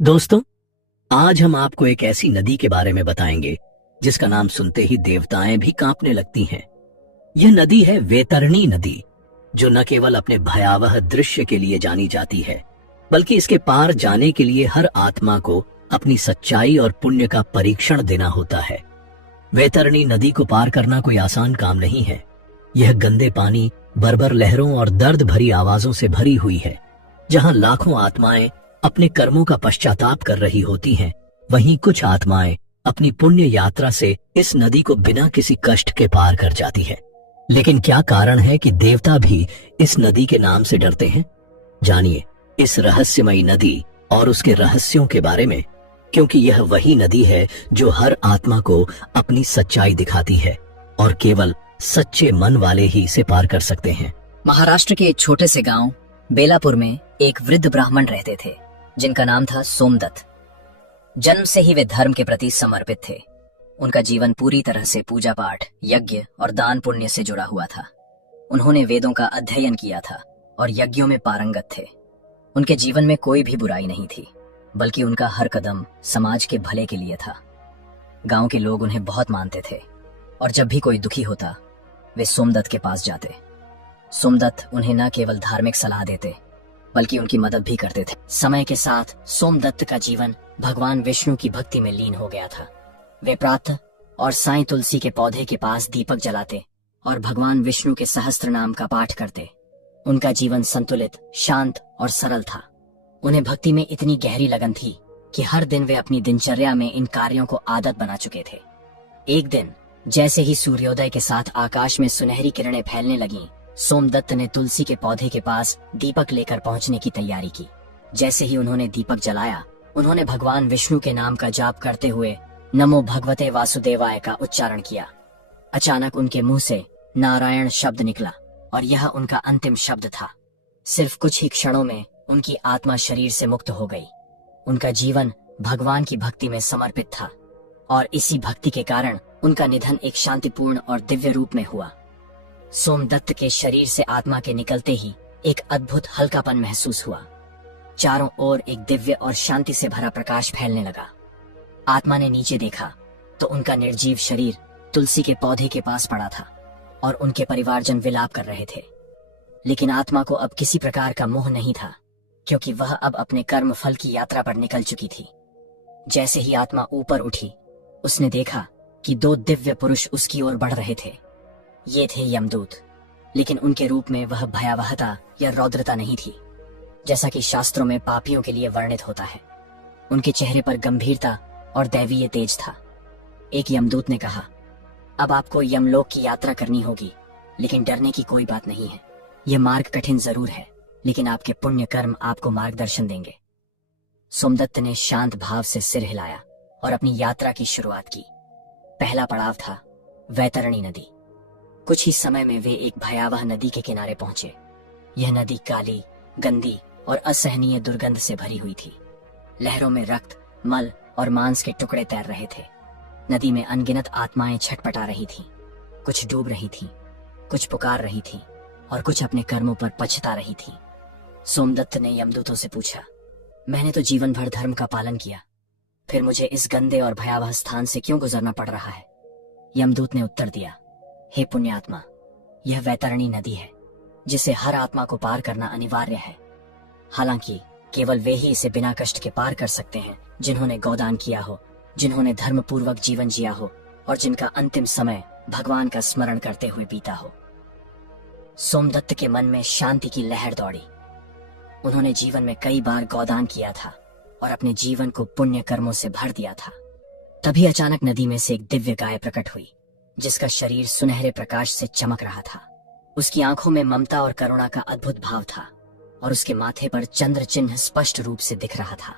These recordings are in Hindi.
दोस्तों, आज हम आपको एक ऐसी नदी के बारे में बताएंगे जिसका नाम सुनते ही देवताएं भी कांपने लगती हैं। यह नदी है वैतरणी नदी, जो न केवल अपने भयावह दृश्य के लिए जानी जाती है, बल्कि इसके पार जाने के लिए हर आत्मा को अपनी सच्चाई और पुण्य का परीक्षण देना होता है। वैतरणी नदी को पार करना कोई आसान काम नहीं है। यह गंदे पानी, बर्बर लहरों और दर्द भरी आवाजों से भरी हुई है। जहां लाखों आत्माएं अपने कर्मों का पश्चाताप कर रही होती हैं, वहीं कुछ आत्माएं अपनी पुण्य यात्रा से इस नदी को बिना किसी कष्ट के पार कर जाती है। लेकिन क्या कारण है कि देवता भी इस नदी के नाम से डरते हैं? जानिए इस रहस्यमयी नदी और उसके रहस्यों के बारे में, क्योंकि यह वही नदी है जो हर आत्मा को अपनी सच्चाई दिखाती है और केवल सच्चे मन वाले ही इसे पार कर सकते हैं। महाराष्ट्र के एक छोटे से गांव बेलापुर में एक वृद्ध ब्राह्मण रहते थे जिनका नाम था सोमदत्त। जन्म से ही वे धर्म के प्रति समर्पित थे। उनका जीवन पूरी तरह से पूजा पाठ, यज्ञ और दान पुण्य से जुड़ा हुआ था। उन्होंने वेदों का अध्ययन किया था और यज्ञों में पारंगत थे। उनके जीवन में कोई भी बुराई नहीं थी, बल्कि उनका हर कदम समाज के भले के लिए था। गांव के लोग उन्हें बहुत मानते थे और जब भी कोई दुखी होता वे सोमदत्त के पास जाते। सोमदत्त उन्हें न केवल धार्मिक सलाह देते बल्कि उनकी मदद भी करते थे। समय के साथ सोमदत्त का जीवन भगवान विष्णु की भक्ति में लीन हो गया था। वे प्रातः और सायं तुलसी के पौधे के पास दीपक जलाते और भगवान विष्णु के सहस्त्र नाम का पाठ करते। उनका जीवन संतुलित, शांत और सरल था। उन्हें भक्ति में इतनी गहरी लगन थी कि हर दिन वे अपनी दिनचर्या में इन कार्यों को आदत बना चुके थे। एक दिन जैसे ही सूर्योदय के साथ आकाश में सुनहरी किरणें फैलने लगीं, सोमदत्त ने तुलसी के पौधे के पास दीपक लेकर पहुंचने की तैयारी की। जैसे ही उन्होंने दीपक जलाया, उन्होंने भगवान विष्णु के नाम का जाप करते हुए नमो भगवते वासुदेवाय का उच्चारण किया। अचानक उनके मुंह से नारायण शब्द निकला और यह उनका अंतिम शब्द था। सिर्फ कुछ ही क्षणों में उनकी आत्मा शरीर से मुक्त हो गई। उनका जीवन भगवान की भक्ति में समर्पित था और इसी भक्ति के कारण उनका निधन एक शांतिपूर्ण और दिव्य रूप में हुआ। सोमदत्त के शरीर से आत्मा के निकलते ही एक अद्भुत हल्कापन महसूस हुआ। चारों ओर एक दिव्य और शांति से भरा प्रकाश फैलने लगा। आत्मा ने नीचे देखा तो उनका निर्जीव शरीर तुलसी के पौधे के पास पड़ा था और उनके परिवारजन विलाप कर रहे थे। लेकिन आत्मा को अब किसी प्रकार का मोह नहीं था, क्योंकि वह अब अपने कर्म फल की यात्रा पर निकल चुकी थी। जैसे ही आत्मा ऊपर उठी, उसने देखा कि दो दिव्य पुरुष उसकी ओर बढ़ रहे थे। ये थे यमदूत, लेकिन उनके रूप में वह भयावहता या रौद्रता नहीं थी जैसा कि शास्त्रों में पापियों के लिए वर्णित होता है। उनके चेहरे पर गंभीरता और दैवीय तेज था। एक यमदूत ने कहा, अब आपको यमलोक की यात्रा करनी होगी, लेकिन डरने की कोई बात नहीं है। यह मार्ग कठिन जरूर है, लेकिन आपके पुण्य कर्म आपको मार्गदर्शन देंगे। सोमदत्त ने शांत भाव से सिर हिलाया और अपनी यात्रा की शुरुआत की। पहला पड़ाव था वैतरणी नदी। कुछ ही समय में वे एक भयावह नदी के किनारे पहुंचे। यह नदी काली, गंदी और असहनीय दुर्गंध से भरी हुई थी। लहरों में रक्त, मल और मांस के टुकड़े तैर रहे थे। नदी में अनगिनत आत्माएं छटपटा रही थीं। कुछ डूब रही थीं, कुछ पुकार रही थीं और कुछ अपने कर्मों पर पछता रही थीं। सोमदत्त ने यमदूतों से पूछा, मैंने तो जीवन भर धर्म का पालन किया, फिर मुझे इस गंदे और भयावह स्थान से क्यों गुजरना पड़ रहा है? यमदूत ने उत्तर दिया, हे पुण्यात्मा, यह वैतरणी नदी है जिसे हर आत्मा को पार करना अनिवार्य है। हालांकि केवल वे ही इसे बिना कष्ट के पार कर सकते हैं जिन्होंने गोदान किया हो, जिन्होंने धर्म पूर्वक जीवन जिया हो और जिनका अंतिम समय भगवान का स्मरण करते हुए बीता हो। सोमदत्त के मन में शांति की लहर दौड़ी। उन्होंने जीवन में कई बार गोदान किया था और अपने जीवन को पुण्य कर्मों से भर दिया था। तभी अचानक नदी में से एक दिव्य गाय प्रकट हुई, जिसका शरीर सुनहरे प्रकाश से चमक रहा था। उसकी आंखों में ममता और करुणा का अद्भुत भाव था और उसके माथे पर चंद्र चिन्ह स्पष्ट रूप से दिख रहा था।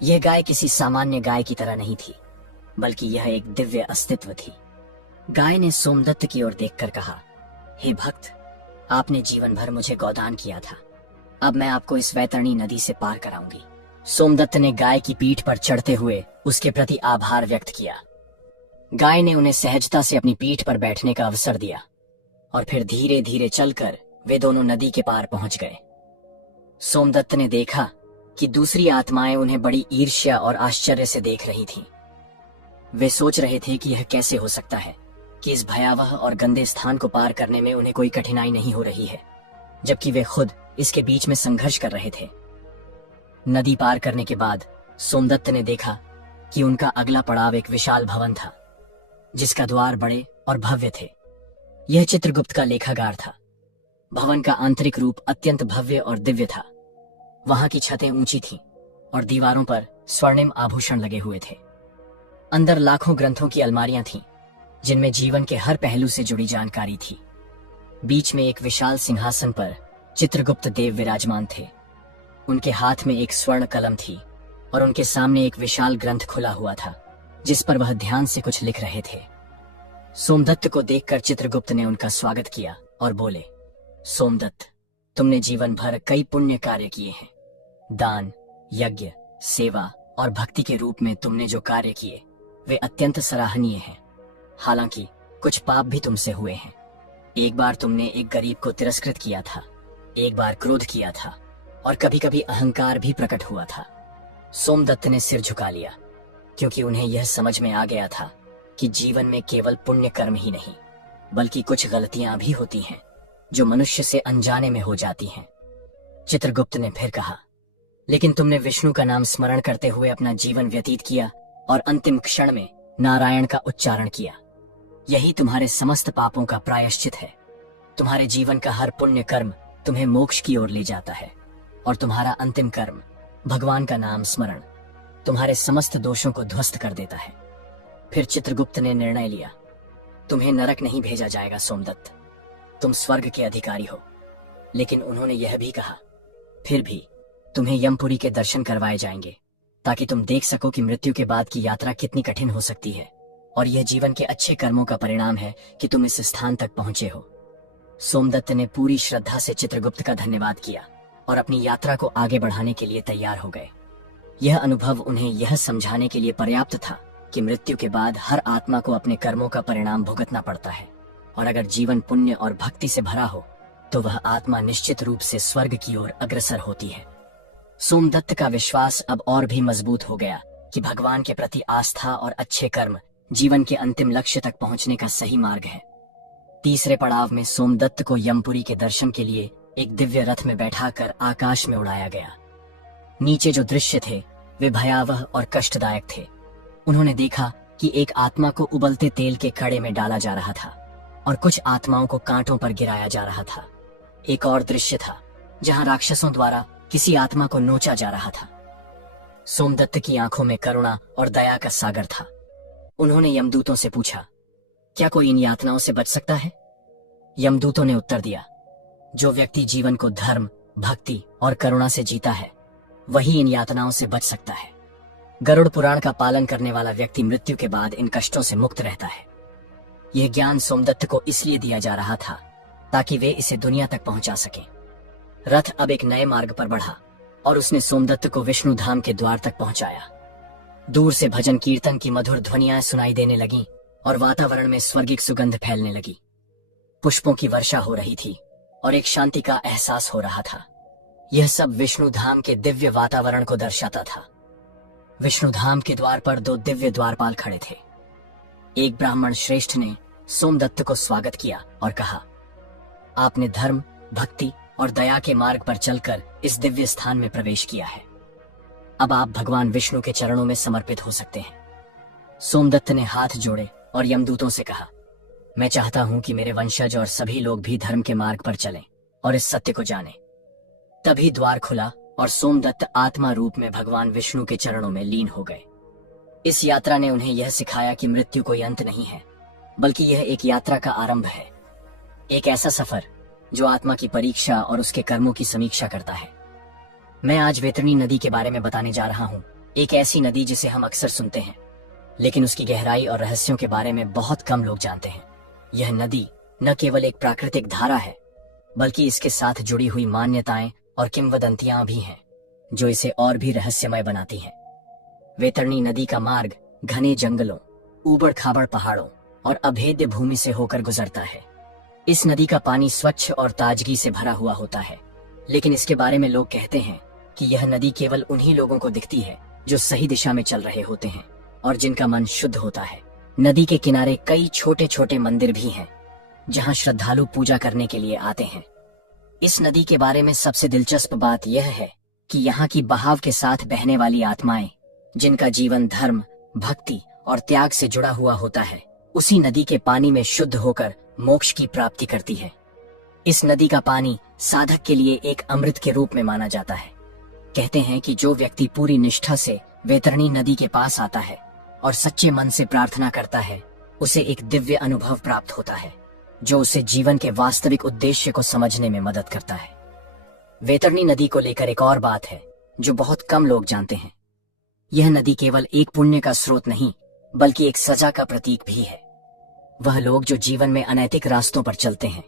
यह गाय किसी सामान्य गाय की तरह नहीं थी, बल्कि यह एक दिव्य अस्तित्व थी। गाय ने सोमदत्त की ओर देखकर कहा, हे भक्त, आपने जीवन भर मुझे गोदान किया था, अब मैं आपको इस वैतरणी नदी से पार कराऊंगी। सोमदत्त ने गाय की पीठ पर चढ़ते हुए उसके प्रति आभार व्यक्त किया। गाय ने उन्हें सहजता से अपनी पीठ पर बैठने का अवसर दिया और फिर धीरे धीरे चलकर वे दोनों नदी के पार पहुंच गए। सोमदत्त ने देखा कि दूसरी आत्माएं उन्हें बड़ी ईर्ष्या और आश्चर्य से देख रही थीं। वे सोच रहे थे कि यह कैसे हो सकता है कि इस भयावह और गंदे स्थान को पार करने में उन्हें कोई कठिनाई नहीं हो रही है, जबकि वे खुद इसके बीच में संघर्ष कर रहे थे। नदी पार करने के बाद सोमदत्त ने देखा कि उनका अगला पड़ाव एक विशाल भवन था, जिसका द्वार बड़े और भव्य थे। यह चित्रगुप्त का लेखागार था। भवन का आंतरिक रूप अत्यंत भव्य और दिव्य था। वहां की छतें ऊंची थीं और दीवारों पर स्वर्णिम आभूषण लगे हुए थे। अंदर लाखों ग्रंथों की अलमारियां थीं, जिनमें जीवन के हर पहलू से जुड़ी जानकारी थी। बीच में एक विशाल सिंहासन पर चित्रगुप्त देव विराजमान थे। उनके हाथ में एक स्वर्ण कलम थी और उनके सामने एक विशाल ग्रंथ खुला हुआ था, जिस पर वह ध्यान से कुछ लिख रहे थे। सोमदत्त को देखकर चित्रगुप्त ने उनका स्वागत किया और बोले, सोमदत्त, तुमने जीवन भर कई पुण्य कार्य किए हैं। दान, यज्ञ, सेवा और भक्ति के रूप में तुमने जो कार्य किए वे अत्यंत सराहनीय हैं। हालांकि कुछ पाप भी तुमसे हुए हैं। एक बार तुमने एक गरीब को तिरस्कृत किया था, एक बार क्रोध किया था और कभी कभी अहंकार भी प्रकट हुआ था। सोमदत्त ने सिर झुका लिया, क्योंकि उन्हें यह समझ में आ गया था कि जीवन में केवल पुण्य कर्म ही नहीं, बल्कि कुछ गलतियां भी होती हैं जो मनुष्य से अनजाने में हो जाती हैं। चित्रगुप्त ने फिर कहा, लेकिन तुमने विष्णु का नाम स्मरण करते हुए अपना जीवन व्यतीत किया और अंतिम क्षण में नारायण का उच्चारण किया। यही तुम्हारे समस्त पापों का प्रायश्चित है। तुम्हारे जीवन का हर पुण्य कर्म तुम्हें मोक्ष की ओर ले जाता है और तुम्हारा अंतिम कर्म, भगवान का नाम स्मरण, तुम्हारे समस्त दोषों को ध्वस्त कर देता है। फिर चित्रगुप्त ने निर्णय लिया, तुम्हें नरक नहीं भेजा जाएगा सोमदत्त, तुम स्वर्ग के अधिकारी हो। लेकिन उन्होंने यह भी कहा, फिर भी तुम्हें यमपुरी के दर्शन करवाए जाएंगे, ताकि तुम देख सको कि मृत्यु के बाद की यात्रा कितनी कठिन हो सकती है और यह जीवन के अच्छे कर्मों का परिणाम है कि तुम इस स्थान तक पहुंचे हो। सोमदत्त ने पूरी श्रद्धा से चित्रगुप्त का धन्यवाद किया और अपनी यात्रा को आगे बढ़ाने के लिए तैयार हो गए। यह अनुभव उन्हें यह समझाने के लिए पर्याप्त था कि मृत्यु के बाद हर आत्मा को अपने कर्मों का परिणाम भुगतना पड़ता है और अगर जीवन पुण्य और भक्ति से भरा हो तो वह आत्मा निश्चित रूप से स्वर्ग की ओर अग्रसर होती है। सोमदत्त का विश्वास अब और भी मजबूत हो गया कि भगवान के प्रति आस्था और अच्छे कर्म जीवन के अंतिम लक्ष्य तक पहुंचने का सही मार्ग है। तीसरे पड़ाव में सोमदत्त को यमपुरी के दर्शन के लिए एक दिव्य रथ में बैठाकर आकाश में उड़ाया गया। नीचे जो दृश्य थे वे भयावह और कष्टदायक थे। उन्होंने देखा कि एक आत्मा को उबलते तेल के कड़े में डाला जा रहा था और कुछ आत्माओं को कांटों पर गिराया जा रहा था। एक और दृश्य था जहां राक्षसों द्वारा किसी आत्मा को नोचा जा रहा था। सोमदत्त की आंखों में करुणा और दया का सागर था। उन्होंने यमदूतों से पूछा, क्या कोई इन यातनाओं से बच सकता है? यमदूतों ने उत्तर दिया, जो व्यक्ति जीवन को धर्म, भक्ति और करुणा से जीता है वही इन यातनाओं से बच सकता है। गरुड़ पुराण का पालन करने वाला व्यक्ति मृत्यु के बाद इन कष्टों से मुक्त रहता है। यह ज्ञान सोमदत्त को इसलिए दिया जा रहा था ताकि वे इसे दुनिया तक पहुंचा सकें। रथ अब एक नए मार्ग पर बढ़ा और उसने सोमदत्त को विष्णु धाम के द्वार तक पहुंचाया। दूर से भजन कीर्तन की मधुर ध्वनियां सुनाई देने लगीं और वातावरण में स्वर्गिक सुगंध फैलने लगी। पुष्पों की वर्षा हो रही थी और एक शांति का एहसास हो रहा था। यह सब विष्णु धाम के दिव्य वातावरण को दर्शाता था। विष्णु धाम के द्वार पर दो दिव्य द्वारपाल खड़े थे। एक ब्राह्मण श्रेष्ठ ने सोमदत्त को स्वागत किया और कहा, आपने धर्म, भक्ति और दया के मार्ग पर चलकर इस दिव्य स्थान में प्रवेश किया है। अब आप भगवान विष्णु के चरणों में समर्पित हो सकते हैं। सोमदत्त ने हाथ जोड़े और यमदूतों से कहा, मैं चाहता हूं कि मेरे वंशज और सभी लोग भी धर्म के मार्ग पर चलें और इस सत्य को जानें। तभी द्वार खुला और सोमदत्त आत्मा रूप में भगवान विष्णु के चरणों में लीन हो गए। इस यात्रा ने उन्हें यह सिखाया कि मृत्यु कोई अंत नहीं है, बल्कि यह एक यात्रा का आरंभ है। एक ऐसा सफर जो आत्मा की परीक्षा और उसके कर्मों की समीक्षा करता है। मैं आज वैतरणी नदी के बारे में बताने जा रहा हूँ। एक ऐसी नदी जिसे हम अक्सर सुनते हैं, लेकिन उसकी गहराई और रहस्यों के बारे में बहुत कम लोग जानते हैं। यह नदी न केवल एक प्राकृतिक धारा है, बल्कि इसके साथ जुड़ी हुई मान्यताएं और किंवदंतियां भी हैं, जो इसे और भी रहस्यमय बनाती हैं। वैतरणी नदी का मार्ग घने जंगलों, ऊबड़ खाबड़ पहाड़ों और अभेद्य भूमि से होकर गुजरता है। इस नदी का पानी स्वच्छ और ताजगी से भरा हुआ होता है, लेकिन इसके बारे में लोग कहते हैं कि यह नदी केवल उन्हीं लोगों को दिखती है जो सही दिशा में चल रहे होते हैं और जिनका मन शुद्ध होता है। नदी के किनारे कई छोटे छोटे मंदिर भी हैं जहां श्रद्धालु पूजा करने के लिए आते हैं। इस नदी के बारे में सबसे दिलचस्प बात यह है कि यहाँ की बहाव के साथ बहने वाली आत्माएं, जिनका जीवन धर्म, भक्ति और त्याग से जुड़ा हुआ होता है, उसी नदी के पानी में शुद्ध होकर मोक्ष की प्राप्ति करती है। इस नदी का पानी साधक के लिए एक अमृत के रूप में माना जाता है। कहते हैं कि जो व्यक्ति पूरी निष्ठा से वैतरणी नदी के पास आता है और सच्चे मन से प्रार्थना करता है, उसे एक दिव्य अनुभव प्राप्त होता है जो उसे जीवन के वास्तविक उद्देश्य को समझने में मदद करता है। वैतरणी नदी को लेकर एक और बात है जो बहुत कम लोग जानते हैं। यह नदी केवल एक पुण्य का स्रोत नहीं बल्कि एक सजा का प्रतीक भी है। वह लोग जो जीवन में अनैतिक रास्तों पर चलते हैं,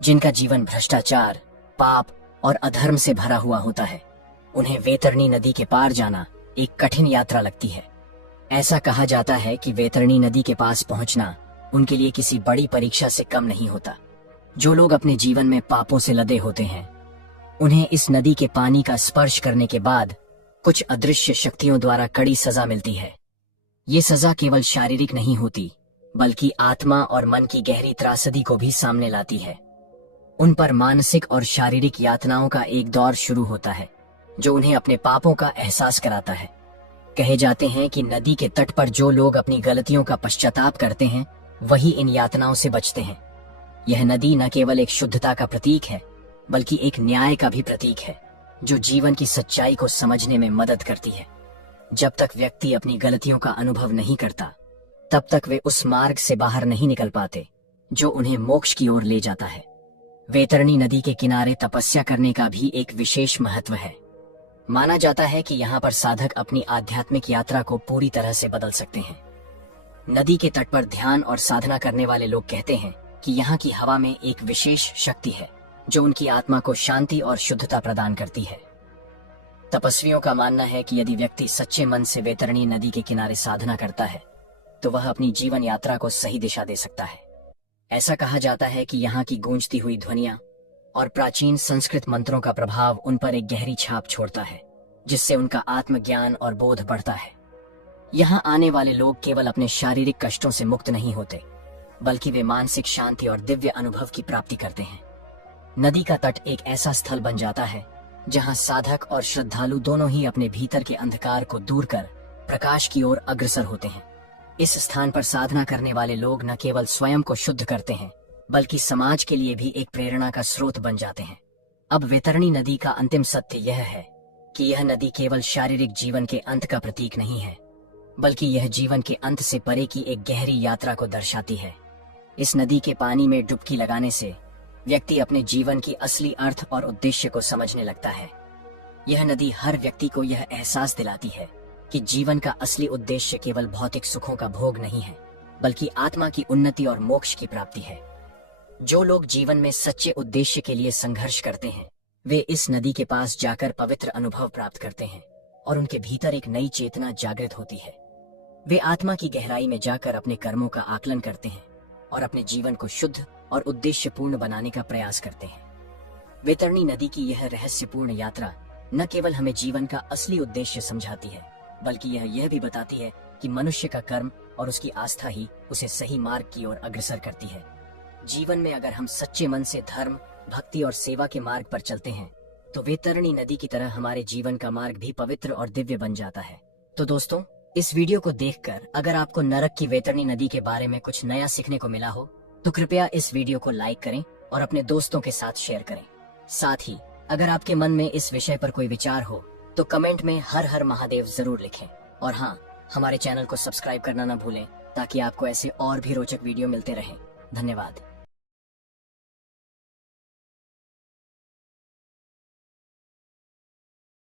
जिनका जीवन भ्रष्टाचार, पाप और अधर्म से भरा हुआ होता है, उन्हें वैतरणी नदी के पार जाना एक कठिन यात्रा लगती है। ऐसा कहा जाता है कि वैतरणी नदी के पास पहुंचना उनके लिए किसी बड़ी परीक्षा से कम नहीं होता। जो लोग अपने जीवन में पापों से लदे होते हैं, उन्हें इस नदी के पानी का स्पर्श करने के बाद कुछ अदृश्य शक्तियों द्वारा कड़ी सजा मिलती है। ये सजा केवल शारीरिक नहीं होती बल्कि आत्मा और मन की गहरी त्रासदी को भी सामने लाती है। उन पर मानसिक और शारीरिक यातनाओं का एक दौर शुरू होता है जो उन्हें अपने पापों का एहसास कराता है। कहे जाते हैं कि नदी के तट पर जो लोग अपनी गलतियों का पश्चाताप करते हैं, वही इन यातनाओं से बचते हैं। यह नदी न केवल एक शुद्धता का प्रतीक है बल्कि एक न्याय का भी प्रतीक है जो जीवन की सच्चाई को समझने में मदद करती है। जब तक व्यक्ति अपनी गलतियों का अनुभव नहीं करता, तब तक वे उस मार्ग से बाहर नहीं निकल पाते जो उन्हें मोक्ष की ओर ले जाता है। वैतरणी नदी के किनारे तपस्या करने का भी एक विशेष महत्व है। माना जाता है कि यहाँ पर साधक अपनी आध्यात्मिक यात्रा को पूरी तरह से बदल सकते हैं। नदी के तट पर ध्यान और साधना करने वाले लोग कहते हैं कि यहाँ की हवा में एक विशेष शक्ति है जो उनकी आत्मा को शांति और शुद्धता प्रदान करती है। तपस्वियों का मानना है कि यदि व्यक्ति सच्चे मन से वैतरणी नदी के किनारे साधना करता है तो वह अपनी जीवन यात्रा को सही दिशा दे सकता है। ऐसा कहा जाता है कि यहाँ की गूंजती हुई ध्वनियां और प्राचीन संस्कृत मंत्रों का प्रभाव उन पर एक गहरी छाप छोड़ता है, जिससे उनका आत्मज्ञान और बोध बढ़ता है। यहाँ आने वाले लोग केवल अपने शारीरिक कष्टों से मुक्त नहीं होते बल्कि वे मानसिक शांति और दिव्य अनुभव की प्राप्ति करते हैं। नदी का तट एक ऐसा स्थल बन जाता है जहाँ साधक और श्रद्धालु दोनों ही अपने भीतर के अंधकार को दूर कर प्रकाश की ओर अग्रसर होते हैं। इस स्थान पर साधना करने वाले लोग न केवल स्वयं को शुद्ध करते हैं बल्कि समाज के लिए भी एक प्रेरणा का स्रोत बन जाते हैं। अब वैतरणी नदी का अंतिम सत्य यह है कि यह नदी केवल शारीरिक जीवन के अंत का प्रतीक नहीं है बल्कि यह जीवन के अंत से परे की एक गहरी यात्रा को दर्शाती है। इस नदी के पानी में डुबकी लगाने से व्यक्ति अपने जीवन की असली अर्थ और उद्देश्य को समझने लगता है। यह नदी हर व्यक्ति को यह एहसास दिलाती है कि जीवन का असली उद्देश्य केवल भौतिक सुखों का भोग नहीं है बल्कि आत्मा की उन्नति और मोक्ष की प्राप्ति है। जो लोग जीवन में सच्चे उद्देश्य के लिए संघर्ष करते हैं, वे इस नदी के पास जाकर पवित्र अनुभव प्राप्त करते हैं और उनके भीतर एक नई चेतना जागृत होती है। वे आत्मा की गहराई में जाकर अपने कर्मों का आकलन करते हैं और अपने जीवन को शुद्ध और उद्देश्यपूर्ण बनाने का प्रयास करते हैं। वैतरणी नदी की यह रहस्यपूर्ण यात्रा न केवल हमें जीवन का असली उद्देश्य समझाती है बल्कि यह भी बताती है कि मनुष्य का कर्म और उसकी आस्था ही उसे सही मार्ग की ओर अग्रसर करती है। जीवन में अगर हम सच्चे मन से धर्म, भक्ति और सेवा के मार्ग पर चलते हैं तो वैतरणी नदी की तरह हमारे जीवन का मार्ग भी पवित्र और दिव्य बन जाता है। तो दोस्तों, इस वीडियो को देखकर अगर आपको नरक की वैतरणी नदी के बारे में कुछ नया सीखने को मिला हो तो कृपया इस वीडियो को लाइक करें और अपने दोस्तों के साथ शेयर करें। साथ ही अगर आपके मन में इस विषय पर कोई विचार हो तो कमेंट में हर हर महादेव जरूर लिखें। और हाँ, हमारे चैनल को सब्सक्राइब करना ना भूलें ताकि आपको ऐसे और भी रोचक वीडियो मिलते रहें। धन्यवाद।